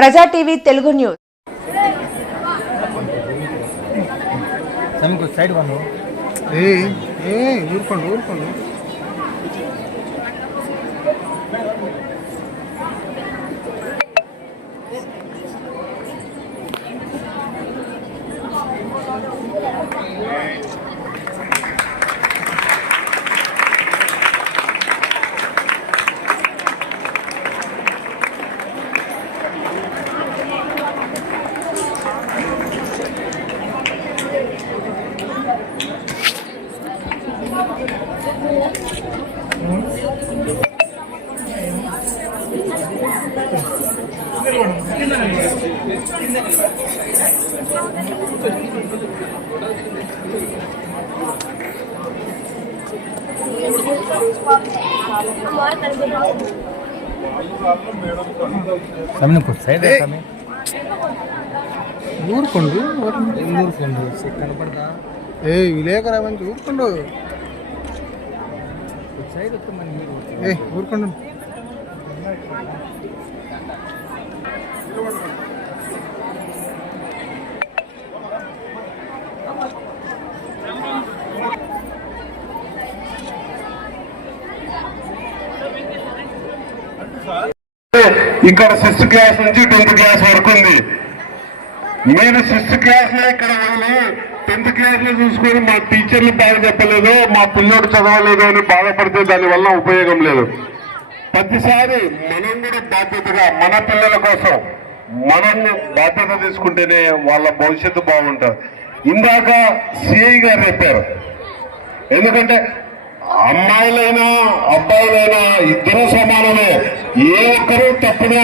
Praja TV Telugu news. Side one ఏ ఏ ఊరుకోండి ఊరుకోండి. నమ్ముకు సైడ్ ఏ. స్వామి ఊరుకోండి ఊరుకోండి. ఊరుకోండి. కనపడదా? ఏ విలేకరా మంచి ఊరుకోండు. ఏ ఊరుకోండు. ఇక్కడ సిక్స్త్ క్లాస్ నుంచి టెన్త్ క్లాస్ వరకు ఉంది. మీరు సిక్స్త్ క్లాస్లో ఇక్కడ వదిలి టెన్త్ క్లాస్లో చూసుకొని మా టీచర్లు బాగా చెప్పలేదు మా పిల్లోడు చదవలేదు అని బాధపడితే దానివల్ల ఉపయోగం లేదు. ప్రతిసారి మనం కూడా బాధ్యతగా మన పిల్లల కోసం మనం బాధ్యత తీసుకుంటేనే వాళ్ళ భవిష్యత్తు బాగుంటుంది. ఇందాక సిఐ గారు చెప్పారు. ఎందుకంటే అమ్మాయిలైనా అబ్బాయిలైనా ఇద్దరు సమానమే. ఏ ఒక్కరూ తప్పుడే